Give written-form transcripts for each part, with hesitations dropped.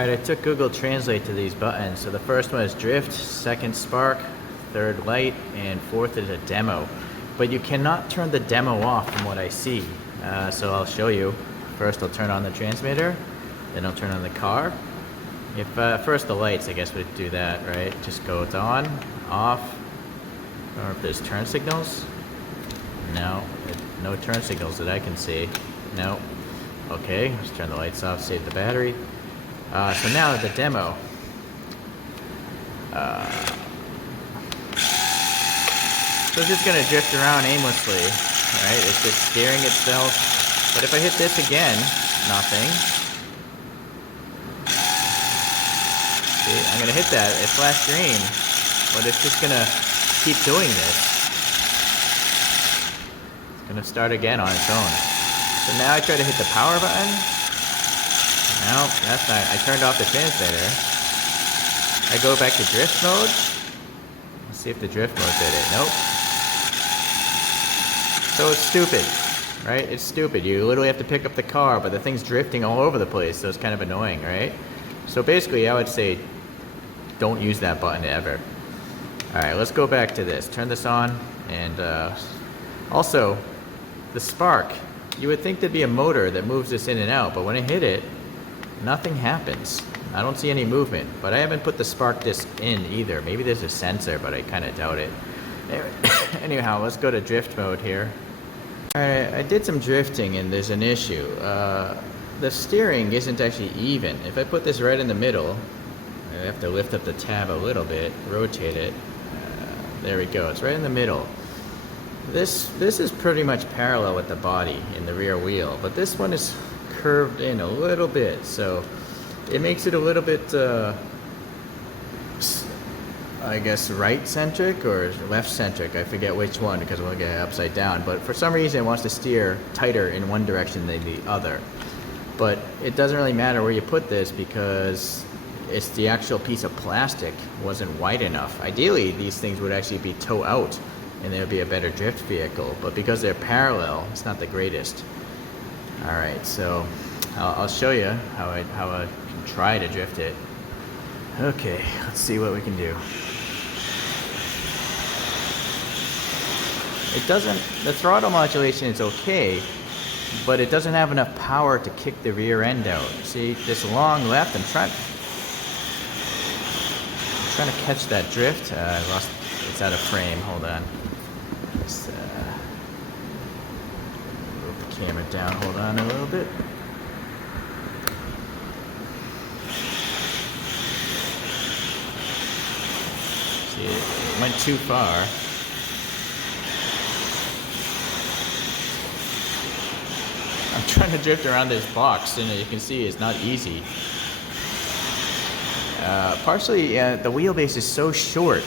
Alright, I took Google Translate to these buttons. So the first one is drift, second spark, third light, and fourth is a demo. But you cannot turn the demo off from what I see. So I'll show you. First I'll turn on the transmitter, then I'll turn on the car. If first the lights, I guess would do that, right? Just go it's on, off, or if there's turn signals. No, no turn signals that I can see. No. Okay, let's turn the lights off, save the battery. So now the demo. So it's just gonna drift around aimlessly, right? It's just steering itself. But if I hit this again, nothing. See, I'm gonna hit that, it flashed green, but it's just gonna keep doing this. It's gonna start again on its own. So now I try to hit the power button. No, that's not. I turned off the transmitter. I go back to drift mode. Let's see if the drift mode did it. Nope. So it's stupid, right? It's stupid. You literally have to pick up the car, but the thing's drifting all over the place, so it's kind of annoying, right? So basically, I would say don't use that button ever. All right, let's go back to this. Turn this on, and also, the spark. You would think there'd be a motor that moves this in and out, but when I hit it, nothing happens. I don't see any movement, but I haven't put the spark disc in either. Maybe there's a sensor, but I kind of doubt it. Anyhow, let's go to drift mode here. Alright, I did some drifting and there's an issue. The steering isn't actually even. If I put this right in the middle, I have to lift up the tab a little bit, rotate it. There we go, it's right in the middle. This is pretty much parallel with the body in the rear wheel, but this one is curved in a little bit, so it makes it a little bit I guess right-centric or left-centric. I forget which one because we'll get it upside down, but for some reason it wants to steer tighter in one direction than the other. But it doesn't really matter where you put this because it's the actual piece of plastic wasn't wide enough. Ideally these things would actually be toe out and there would be a better drift vehicle, but because they're parallel, it's not the greatest. Alright, so I'll show you how I can try to drift it. Okay, let's see what we can do. It doesn't, the throttle modulation is okay, but it doesn't have enough power to kick the rear end out. See, this long left, I'm trying to catch that drift. I lost, it's out of frame, hold on. Just, move the camera down, hold on a little bit. See, it went too far. I'm trying to drift around this box, and you can see it's not easy. Partially, the wheelbase is so short,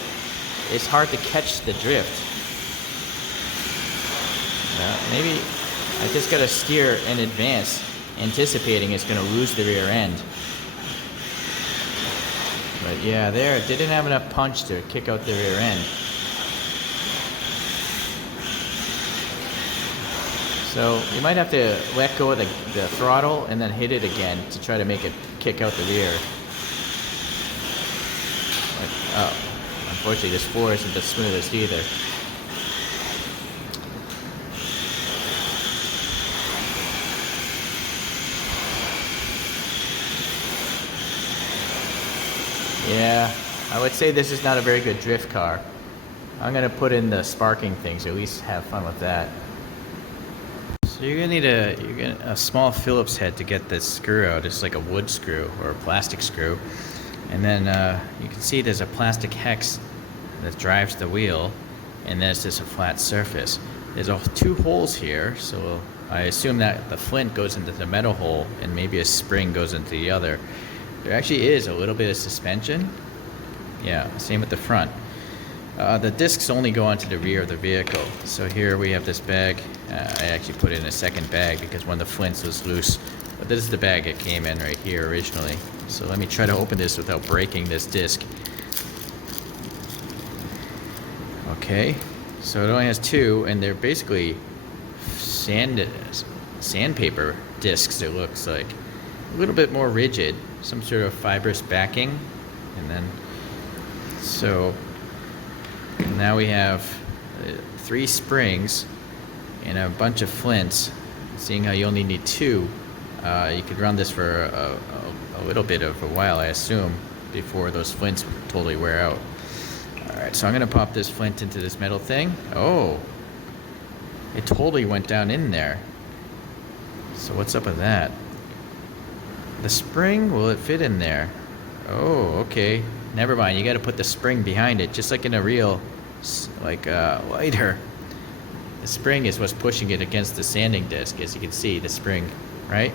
it's hard to catch the drift. Maybe I just gotta steer in advance, anticipating it's gonna lose the rear end. But yeah, there, it didn't have enough punch to kick out the rear end. So you might have to let go of the throttle and then hit it again to try to make it kick out the rear. But, oh, unfortunately this floor isn't the smoothest either. Yeah, I would say this is not a very good drift car. I'm gonna put in the sparking things, at least have fun with that. So you're gonna need a small Phillips head to get this screw out. It's like a wood screw or a plastic screw. And then you can see there's a plastic hex that drives the wheel, and there's just a flat surface. There's two holes here, so I assume that the flint goes into the metal hole and maybe a spring goes into the other. There actually is a little bit of suspension. Yeah, same with the front. The discs only go onto the rear of the vehicle. So here we have this bag. I actually put in a second bag because one of the flints was loose. But this is the bag it came in right here originally. So let me try to open this without breaking this disc. Okay, so it only has two, and they're basically sandpaper discs, it looks like. A little bit more rigid, some sort of fibrous backing, and then so now we have 3 springs and a bunch of flints. Seeing how you only need 2, you could run this for a little bit of a while, I assume, before those flints totally wear out. Alright, so I'm going to pop this flint into this metal thing. Oh, it totally went down in there. So what's up with that? The spring, will it fit in there? Oh, okay. Never mind, you got to put the spring behind it, just like in a real, lighter. The spring is what's pushing it against the sanding disc, as you can see, the spring, right?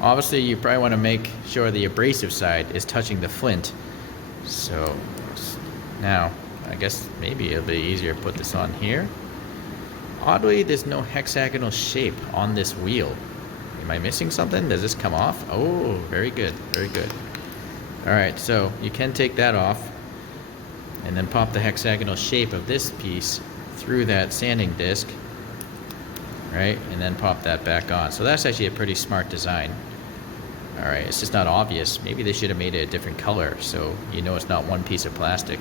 Obviously, you probably want to make sure the abrasive side is touching the flint. So now, I guess maybe it'll be easier to put this on here. Oddly, there's no hexagonal shape on this wheel. Am I missing something? Does this come off? Oh, very good, very good. Alright, so you can take that off and then pop the hexagonal shape of this piece through that sanding disc, right? And then pop that back on. So that's actually a pretty smart design. Alright, it's just not obvious. Maybe they should have made it a different color so you know it's not one piece of plastic.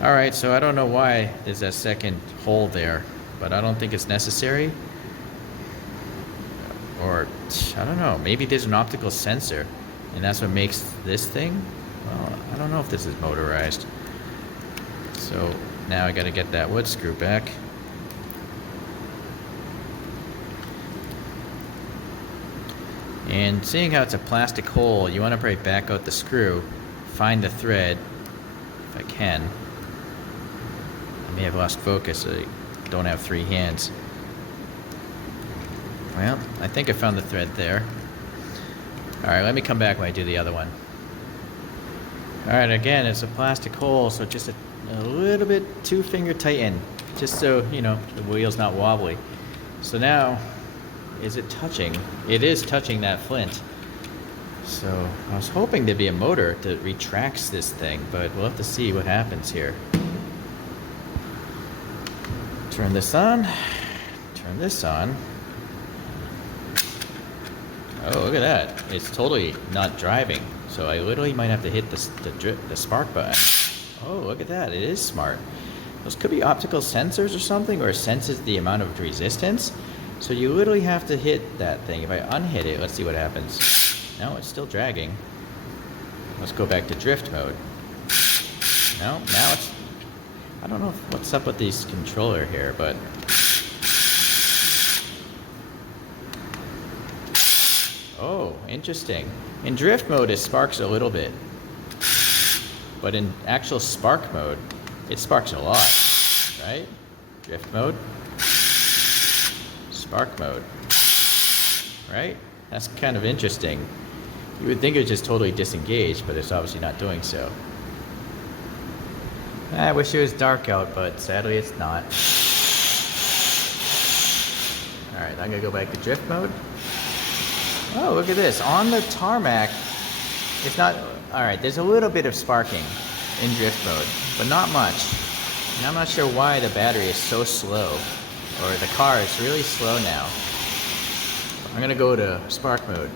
Alright, so I don't know why there's that second hole there, but I don't think it's necessary. Or, I don't know, maybe there's an optical sensor and that's what makes this thing? Well, I don't know if this is motorized. So now I gotta get that wood screw back. And seeing how it's a plastic hole, you want to probably back out the screw, find the thread, if I can. I may have lost focus, so I don't have 3 hands. Well, I think I found the thread there. Alright, let me come back when I do the other one. Alright, again, it's a plastic hole, so just a little bit 2-finger tighten, just so, you know, the wheel's not wobbly. So now, is it touching? It is touching that flint. So I was hoping there'd be a motor that retracts this thing, but we'll have to see what happens here. Turn this on. Turn this on. Oh, look at that. It's totally not driving. So I literally might have to hit the spark button. Oh, look at that. It is smart. Those could be optical sensors or something, or it senses the amount of resistance. So you literally have to hit that thing. If I unhit it, let's see what happens. No, it's still dragging. Let's go back to drift mode. No, now it's... I don't know what's up with this controller here, but... Oh, interesting. In drift mode, it sparks a little bit. But in actual spark mode, it sparks a lot. Right? Drift mode. Spark mode. Right? That's kind of interesting. You would think it would just totally disengage, but it's obviously not doing so. I wish it was dark out, but sadly it's not. Alright, I'm gonna go back to drift mode. Oh, look at this. On the tarmac, it's not... Alright, there's a little bit of sparking in drift mode, but not much. And I'm not sure why the battery is so slow, or the car is really slow now. I'm gonna go to spark mode.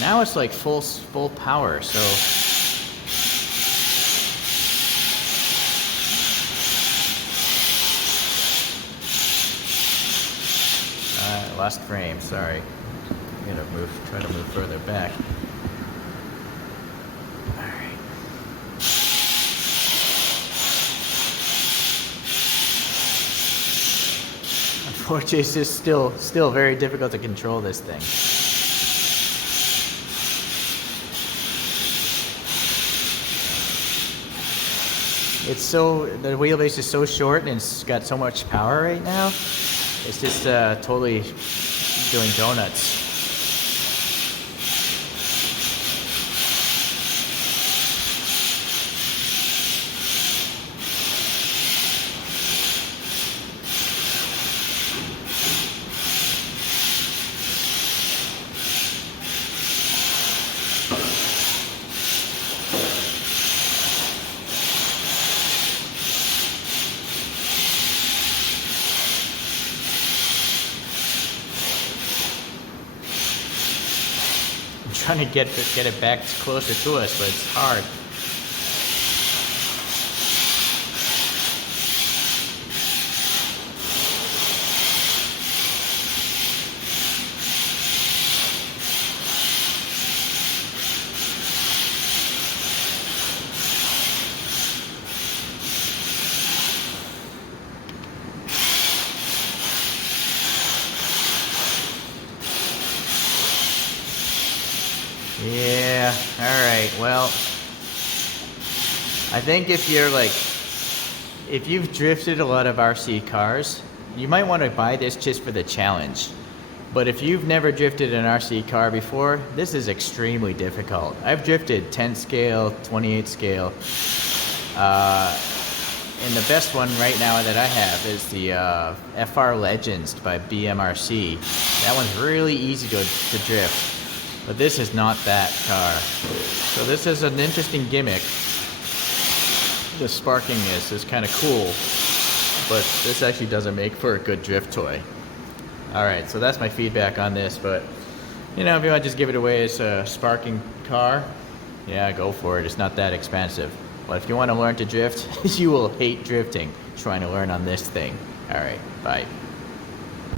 Now it's like full power, so... Last frame, sorry. I'm gonna try to move further back. Alright. Unfortunately, it's just still very difficult to control this thing. The wheelbase is so short and it's got so much power right now. It's just totally doing donuts. trying to get it back closer to us, but it's hard. Yeah, alright, well, I think if you've drifted a lot of RC cars, you might want to buy this just for the challenge. But if you've never drifted an RC car before, this is extremely difficult. I've drifted 10 scale, 28 scale, and the best one right now that I have is the FR Legends by BMRC. That one's really easy to drift. But this is not that car. So this is an interesting gimmick. The sparking this is kind of cool, but this actually doesn't make for a good drift toy. Alright, so that's my feedback on this, but you know, if you want to just give it away as a sparking car, yeah, go for it. It's not that expensive. But if you want to learn to drift, you will hate drifting trying to learn on this thing. Alright, bye.